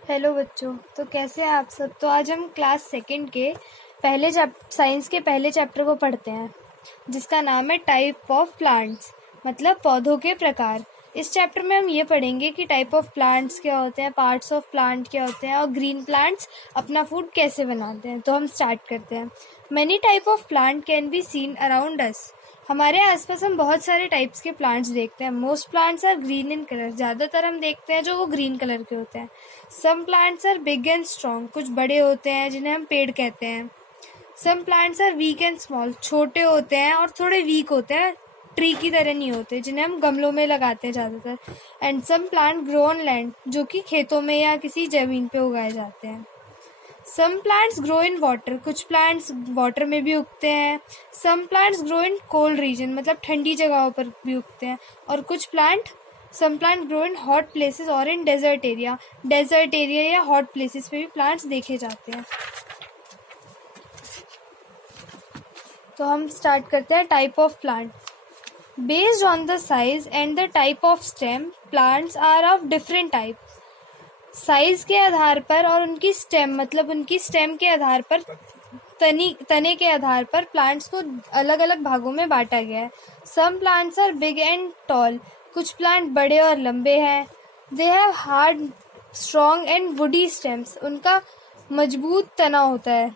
Hello बच्चों। तो कैसे हैं आप सब। तो आज हम क्लास सेकंड के साइंस के पहले चैप्टर को पढ़ते हैं, जिसका नाम है टाइप ऑफ प्लांट्स, मतलब पौधों के प्रकार। इस चैप्टर में हम ये पढ़ेंगे कि टाइप ऑफ प्लांट्स क्या होते हैं, पार्ट्स ऑफ प्लांट क्या होते हैं और ग्रीन प्लांट्स अपना फूड कैसे बनाते हैं। तो हम स्टार्ट करते हैं। Many type of plant can be seen around us. हमारे आसपास हम बहुत सारे टाइप्स के प्लांट्स देखते हैं। Most plants are green in colour. ज़्यादातर हम देखते हैं जो वो ग्रीन कलर के होते हैं। Some plants are big and strong. कुछ बड़े होते हैं जिन्हें हम पेड़ कहते हैं। Some plants are weak and small. छोटे होते हैं और थोड़े वीक होते हैं, ट्री की तरह नहीं होते, जिन्हें हम गमलों में लगाते हैं ज़्यादातर। And some plant grow on land, जो कि खेतों में या किसी ज़मीन पे उगाए जाते हैं। Some plants grow in water. कुछ प्लांट्स वाटर में भी उगते हैं। Some plants grow in cold region, मतलब ठंडी जगहों पर भी उगते हैं। और some plant grow in hot places और in desert area. Desert area या हॉट प्लेसेस पे भी प्लांट्स देखे जाते हैं। तो हम स्टार्ट करते हैं type of plant. Based on the size and the type of stem, plants are of different type. Size के आधार पर और उनकी स्टेम, मतलब उनकी स्टेम के आधार पर, तने के आधार पर प्लांट्स को अलग अलग भागों में बांटा गया है। Some plants are big and tall. कुछ प्लांट बड़े और लंबे हैं। They have hard strong and woody stems. उनका मजबूत तना होता है।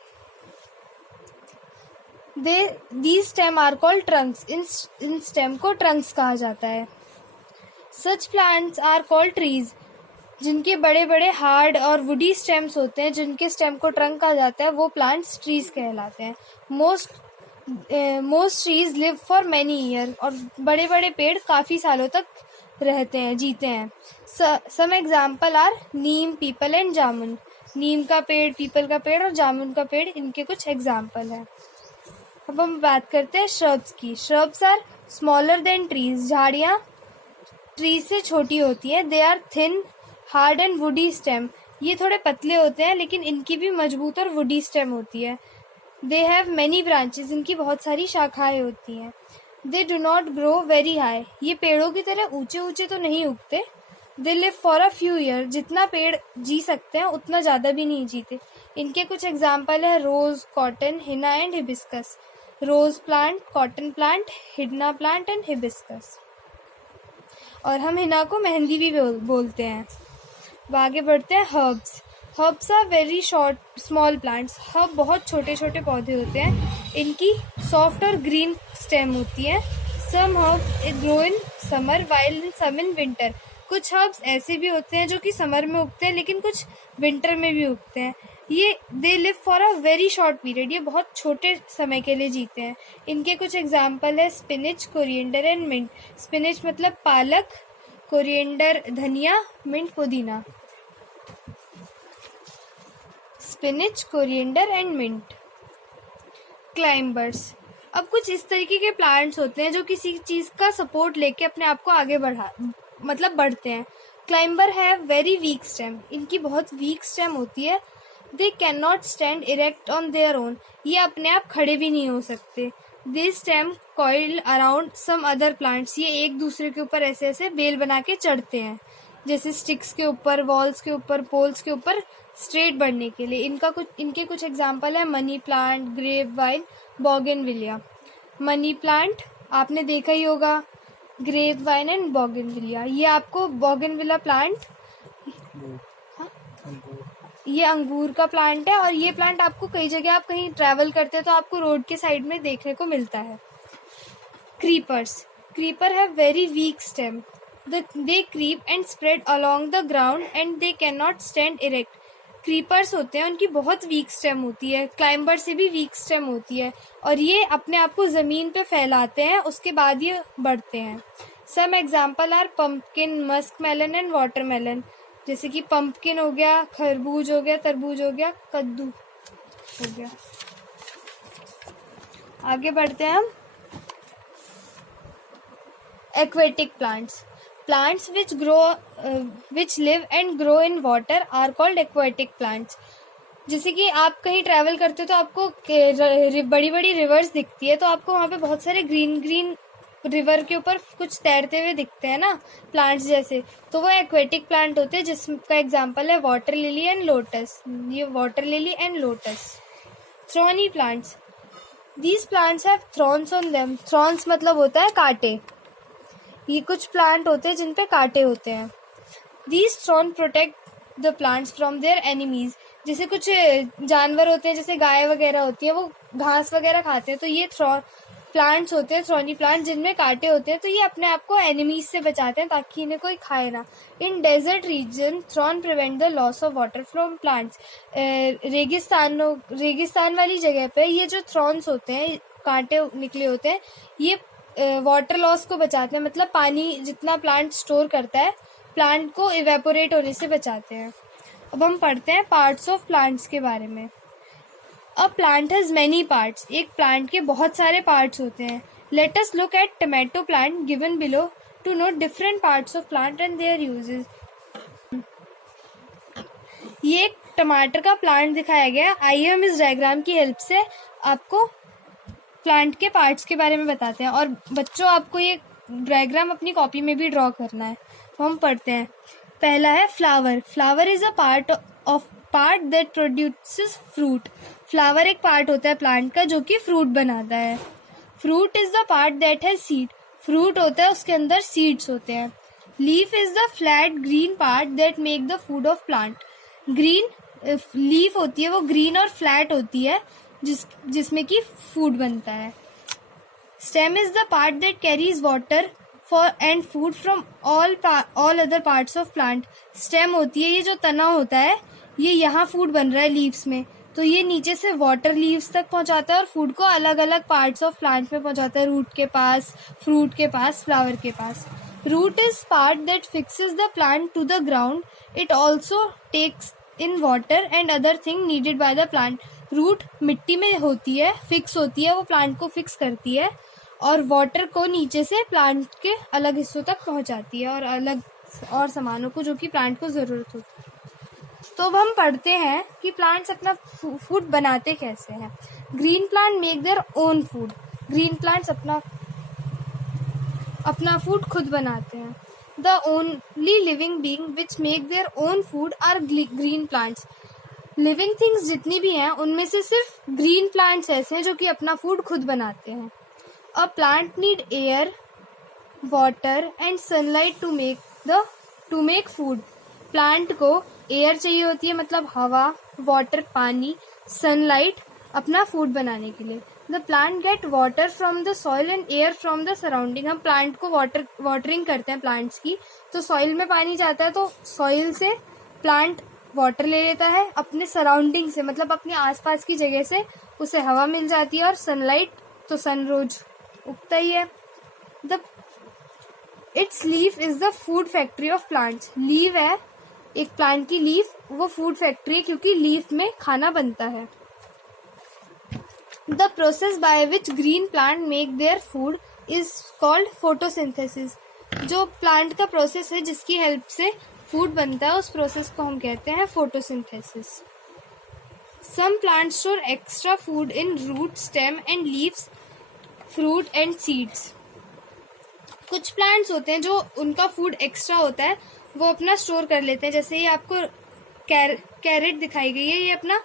These stem are called trunks. इन स्टेम को ट्रंक्स कहा जाता है। Such plants are called trees. जिनके बड़े बड़े हार्ड और वुडी स्टेम्स होते हैं, जिनके स्टेम को ट्रंक कहा जाता है, वो प्लांट्स ट्रीज कहलाते हैं। Most trees live for many year. और बड़े बड़े पेड़ काफ़ी सालों तक रहते हैं, जीते हैं। Some example are neem, peepal and jamun. नीम का पेड़, पीपल का पेड़ और जामुन का पेड़ इनके कुछ एग्जाम्पल हैं। अब हम बात करते हैं श्रब्स की। Shrubs are smaller than trees. झाड़ियाँ ट्रीज से छोटी होती हैं। They are thin, hard and woody stem. ये थोड़े पतले होते हैं, लेकिन इनकी भी मजबूत और वुडी स्टेम होती है। They have many branches. इनकी बहुत सारी शाखाएं होती हैं। They do not grow very high. ये पेड़ों की तरह ऊंचे ऊंचे तो नहीं उगते। They live for a few year. जितना पेड़ जी सकते हैं उतना ज़्यादा भी नहीं जीते। इनके कुछ एग्जाम्पल है rose, cotton, henna and hibiscus. Rose plant, cotton plant, henna plant and hibiscus. और हम हिना को मेहंदी भी बोलते हैं। अब आगे बढ़ते हैं herbs. Herbs are very short small plants. Herb बहुत छोटे छोटे पौधे होते हैं। इनकी सॉफ्ट और ग्रीन स्टेम होती है। Some herb grow in summer while in some in winter. कुछ हर्ब्स ऐसे भी होते हैं जो कि समर में उगते हैं, लेकिन कुछ विंटर में भी उगते हैं। ये they live for a very short period. ये बहुत छोटे समय के लिए जीते हैं। इनके कुछ एग्जाम्पल है spinach, coriander and mint. Spinach मतलब पालक, कोरिएंडर धनिया, मिंट पुदीना। Spinach, coriander and mint. Climbers. अब कुछ इस तरीके के प्लांट्स होते हैं जो किसी चीज का सपोर्ट लेके अपने आप को आगे बढ़ते हैं। क्लाइंबर है वेरी वीक स्टेम। इनकी बहुत वीक स्टेम होती है। They can not stand erect on their own. ये अपने आप खड़े भी नहीं हो सकते। They stem coiled around some other plants. ये एक दूसरे के ऊपर ऐसे ऐसे बेल बना के चढ़ते हैं, जैसे स्टिक्स के ऊपर, वॉल्स के ऊपर, पोल्स के ऊपर स्ट्रेट बढ़ने के लिए। इनके कुछ एग्जाम्पल है money plant, grape vine, bougainvillea. Money plant आपने देखा ही होगा, ग्रेप वाइन एंड बोगनविलिया। ये आपको बोगनविला प्लांट, ये अंगूर का प्लांट है। और ये प्लांट आपको कई जगह, आप कहीं ट्रैवल करते हैं तो आपको रोड के साइड में देखने को मिलता है। Creepers. Creeper have very weak stem. They creep and spread along the ground and they can not stand erect. Creepers होते हैं, उनकी बहुत वीक स्टेम होती है। क्लाइंबर से भी वीक स्टेम होती है और ये अपने आप को ज़मीन पे फैलाते हैं, उसके बाद ये बढ़ते हैं। Some example are pumpkin, musk melon and watermelon. जैसे कि पम्पकिन हो गया, खरबूज हो गया, तरबूज हो गया, कद्दू हो गया। आगे बढ़ते हैं हम। Aquatic plants. Plants which live and grow in water are called aquatic plants. जैसे कि आप कहीं ट्रैवल करते हो तो आपको बड़ी बड़ी रिवर्स दिखती है, तो आपको वहाँ पे बहुत सारे ग्रीन ग्रीन रिवर के ऊपर कुछ तैरते हुए दिखते हैं ना प्लांट्स जैसे, तो वो एक्वेटिक प्लांट होते हैं, जिसका एग्जांपल है वाटर लिली एंड लोटस। ये water lily and lotus. Thorny plants, these plants have thorns on them. Thorns मतलब होता है कांटे। ये कुछ प्लांट होते हैं जिन पे कांटे होते हैं। These thorn protect the plants from their enemies. जैसे कुछ जानवर होते हैं, जैसे गाय वगैरह होती है, वो घास वगैरह खाते हैं, तो ये प्लांट्स होते हैं, थ्रॉनी प्लांट, जिनमें कांटे होते हैं, तो ये अपने आप को एनिमीज से बचाते हैं ताकि इन्हें कोई खाए ना। In desert region thorn prevent the loss of water from plants. रेगिस्तान वाली जगह पे ये जो थ्रॉन्स होते हैं, कांटे निकले होते हैं, ये वाटर लॉस को बचाते हैं, मतलब पानी जितना प्लांट स्टोर करता है, प्लांट को इवेपोरेट होने से बचाते हैं। अब हम पढ़ते हैं पार्ट्स ऑफ प्लांट्स के बारे में। A plant has many parts. एक प्लांट के बहुत सारे पार्ट्स होते हैं। Let us look at tomato plant given below to note different parts of plant and their uses. ये एक टमाटर का प्लांट दिखाया गया। आइए हम इस डायग्राम की हेल्प से आपको प्लांट के पार्ट्स के बारे में बताते हैं, और बच्चों आपको ये डायग्राम अपनी कॉपी में भी ड्रॉ करना है। तो हम पढ़ते हैं। पहला है flower. Flower is a part that produces fruit. Flower एक पार्ट होता है प्लांट का जो कि फ्रूट बनाता है। Fruit is the part that has seed. Fruit होता है उसके अंदर सीड्स होते हैं। Leaf is the flat green part that make the food of plant. Green leaf होती है, वो ग्रीन और फ्लैट होती है जिसमें कि फूड बनता है। Stem is the part that carries water for and food from all other parts of plant. Stem होती है, ये जो तना होता है, ये यहाँ फूड बन रहा है लीव्स में, तो ये नीचे से वाटर लीव्स तक पहुंचाता है और फूड को अलग अलग पार्ट्स ऑफ प्लांट में पहुंचाता है, रूट के पास, फ्रूट के पास, फ्लावर के पास। Root is part that fixes the plant to the ground. It also takes in water and other thing needed by the plant. Root मिट्टी में होती है, फिक्स होती है, वो प्लांट को फिक्स करती है और वाटर को नीचे से प्लांट के अलग हिस्सों तक पहुंचाती है, और अलग और सामानों को जो कि प्लांट को जरूरत होती है। तो अब हम पढ़ते हैं कि प्लांट्स अपना फूड बनाते कैसे हैं। Green plant make their own food. Green plants अपना फूड खुद बनाते हैं। The only living being which make their own food are green plants. Living things जितनी भी हैं उनमें से सिर्फ ग्रीन प्लांट्स ऐसे हैं जो कि अपना फूड खुद बनाते हैं। A plant need air, water and sunlight to make food. Plant को एयर चाहिए होती है, मतलब हवा, वाटर पानी, सनलाइट अपना फूड बनाने के लिए। The plant get water from the soil and air from the surrounding. हम प्लांट को वाटरिंग करते हैं प्लांट्स की, तो सॉइल में पानी जाता है, तो सॉइल से प्लांट वाटर ले लेता है, अपने सराउंडिंग से मतलब अपने आसपास की जगह से उसे हवा मिल जाती है, और सनलाइट तो सन रोज उगता ही है। It's leaf is the food factory of plants. Leave है एक प्लांट की, लीफ वो फूड फैक्ट्री है क्योंकि लीफ में खाना बनता है। The process by which green plant make their food is called photosynthesis. जो प्लांट का प्रोसेस है जिसकी हेल्प से फूड बनता है, उस प्रोसेस को हम कहते हैं photosynthesis. Some plants store extra food in root, stem and leaves, fruit and seeds. कुछ प्लांट्स होते हैं जो उनका फूड एक्स्ट्रा होता है वो अपना स्टोर कर लेते हैं। जैसे ये आपको कैरेट दिखाई गई है, ये अपना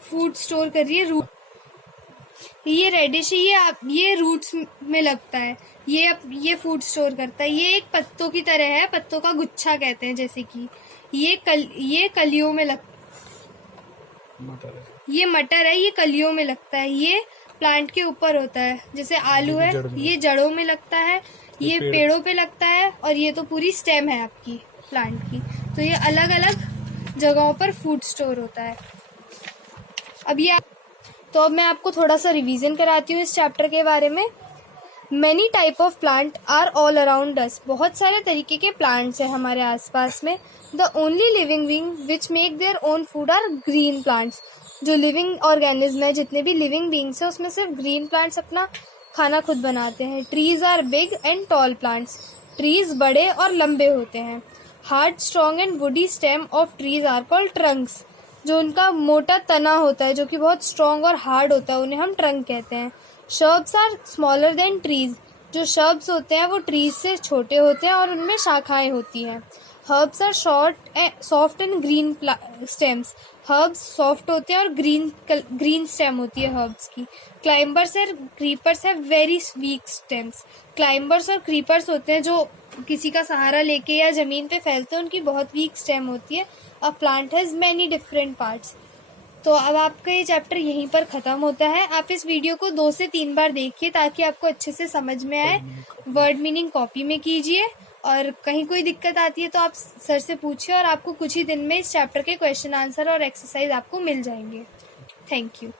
फूड स्टोर कर रही है। रूट ये रेडिश है, ये रूट्स में लगता है, ये फूड स्टोर करता है। ये एक पत्तों की तरह है, पत्तों का गुच्छा कहते हैं, जैसे कि ये कलियों में ये मटर है, ये कलियों में लगता है। ये प्लांट के ऊपर होता है, जैसे आलू है, ये जड़ों में लगता है, ये पेड़ों पे लगता है, और ये तो पूरी स्टेम है आपकी प्लांट की। तो ये अलग अलग जगहों पर फूड स्टोर होता है। अब मैं आपको थोड़ा सा रिवीजन कराती हूँ इस चैप्टर के बारे में। Many type of plant are all around us. बहुत सारे तरीके के प्लांट्स हैं हमारे आसपास में। The only living being which make their own food are green plants. जो लिविंग ऑर्गेनिज्म है, जितने भी लिविंग बीइंग्स है, उसमें सिर्फ ग्रीन प्लांट्स अपना खाना खुद बनाते हैं। Trees are big and tall plants. Trees बड़े और लंबे होते हैं। Hard, strong and woody stem of trees are called trunks. जो उनका मोटा तना होता है, जो कि बहुत स्ट्रॉन्ग और हार्ड होता है, उन्हें हम ट्रंक कहते हैं। Shrubs are smaller than trees. जो शर्ब्स होते हैं वो ट्रीज से छोटे होते हैं और उनमें शाखाएं होती हैं। Herbs are soft and green stems. Herbs soft होते हैं और ग्रीन स्टेम होती है हर्ब्स की। Climbers and creepers have very weak stems. Climbers और क्रीपर्स होते हैं जो किसी का सहारा लेके या जमीन पे फैलते हैं, उनकी बहुत वीक स्टेम होती है। अ plant has many different parts. तो अब आपका ये चैप्टर यहीं पर ख़त्म होता है। आप इस वीडियो को 2 से 3 बार देखिए ताकि आपको अच्छे से समझ में आए। वर्ड मीनिंग कॉपी में कीजिए और कहीं कोई दिक्कत आती है तो आप सर से पूछिए और आपको कुछ ही दिन में इस चैप्टर के क्वेश्चन आंसर और एक्सरसाइज आपको मिल जाएंगे। Thank you.